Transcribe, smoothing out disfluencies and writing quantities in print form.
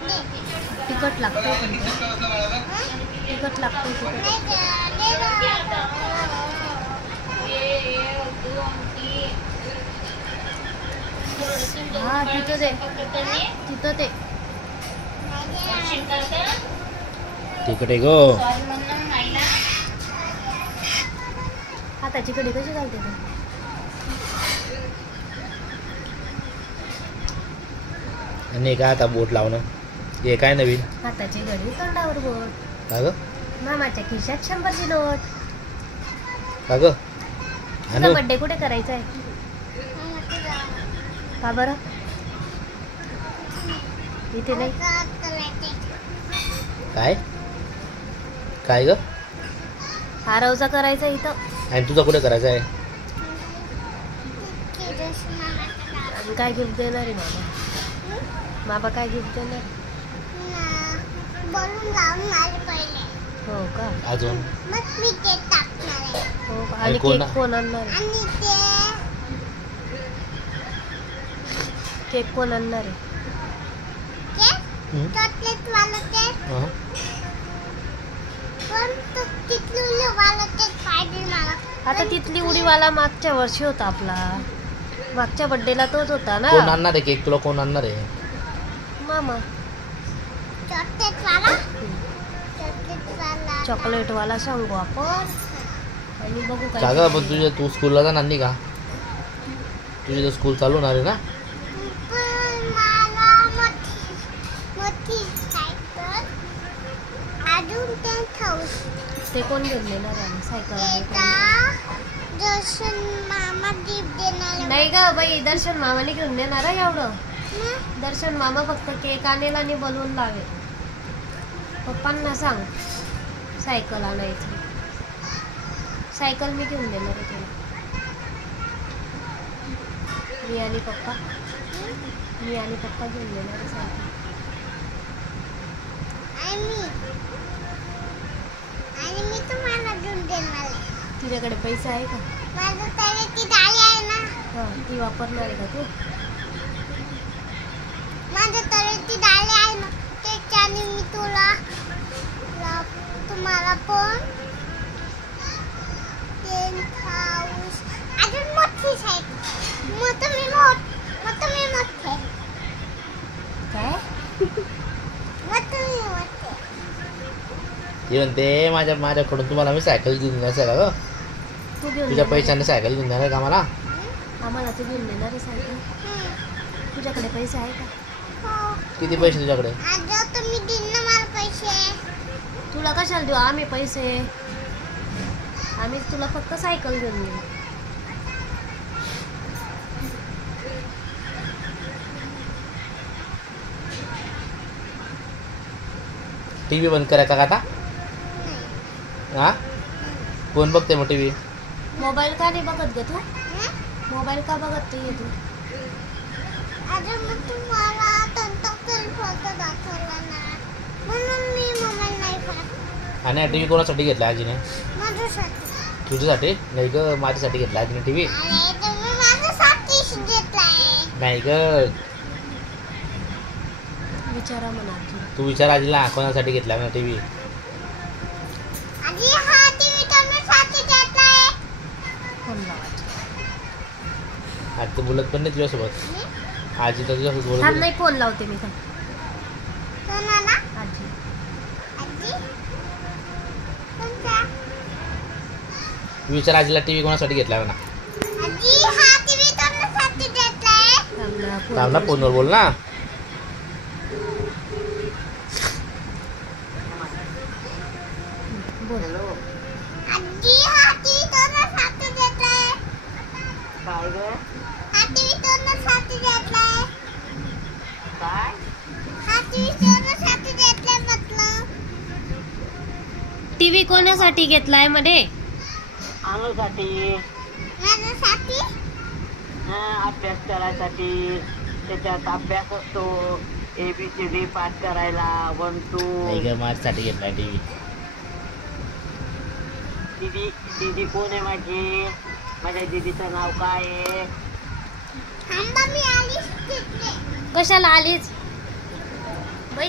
तिखट लागतंय पण तिखट लागतंय हा तिथं ते तिखट आहे गो. हाताची कढी कशी घालते ते? आणि काय आता बोट लावणं हे काय नवीन? हाताची घडी तोंडावर बोट. का ग? मामाच्या खिशात 100ची नोट. का ग? तुझा बर्थडे कुठे करायचा आहे? का बरं? इथे नाही. काय काय ग? हारवचा करायचा इथं. आणि तुझा कुठे करायचा आहे? आणि काय गिफ्ट देणार आहे मामा? मामा काय गिफ्ट देणार? हो का? अजून हो का? आणि केक कोण आणणार आहे? केक कोण आणणार आहे? आता तिथली उडीवाला मागच्या वर्षी होता आपला. मागच्या बर्थडेला तोच होता ना. कोण आणणार आहे केक? तुला कोण आणणार आहे? मामा. चॉकलेट वाला सांगू आपण आणि बघू काय. जागा पण तुझ्या तू स्कूलला जाणार नाही का? तुझी तर स्कूल चालू होणार आहे ना? ते कोण घेऊन देणार आहे सायकल? नाही का बाई, दर्शन मामाने घेऊन देणार आहे एवढं. दर्शन मामा फक्त केक आणेल आणि बलून लावेल. पप्पांना सांग सायकल आणायची. सायकल मी घेऊन देणार आहे तुला. मी आणि पप्पा घेऊन देणार आहे सायकल. तुझ्याकडे पैसा आहे का? हा, ती वापरणार आहे का तू? मी तुम्हाला पण 10,000 अजून मोठीच आहे. मग तुम्ही मोठे काय? ते म्हणते माझ्याकडून तुम्हाला मी सायकल घेऊन देणार आहे का? तू घेऊन तुझ्या देणार पैशाने सायकल घेऊन देणार आहे का मला? आम्हाला तू घेऊन देणार आहे सायकल? तुझ्याकडे पैसा आहे का? किती पैसे तुझ्याकडे? तुम्ही दिन ना मला पैसे. तुला कशाला देऊ आम्ही पैसे? आम्ही तुला फक्त सायकल घेऊन देऊ. टीव्ही बंद करायचा का आता? हा, कोण बघते मग टीव्ही? मोबाईल का नाही बघत ग तू? मोबाईल का बघत नाही तू? आणि टीव्ही कोणासाठी घेतला आजीने? तुझ्यासाठी नाही ग, माझ्यासाठी घेतला आजीने टीव्ही. नाही ग, विचारा म्हणा तू विचार आजीला कोणासाठी घेतला ना टीव्ही. आज तर बोलत पण नाही तुझ्यासोबत. आजी तर तुझ्यासोबत बोलत नाही. फोन लावते मी आजी. विचार आजीला टीव्ही कोणासाठी घेतला ना. थांब ना, फोनवर बोल ना. टीव्ही कोणासाठी घेतलाय मध्ये? आम्हासाठी अभ्यास करायसाठी. त्याच्यात अभ्यास असतो, ABCD पाठ करायला 1 2. माझ्यासाठी घेतलाय टीव्ही. दीदी कोण आहे माझी? माझ्या दीदीचं नाव काय आहे? कशाला आलीच?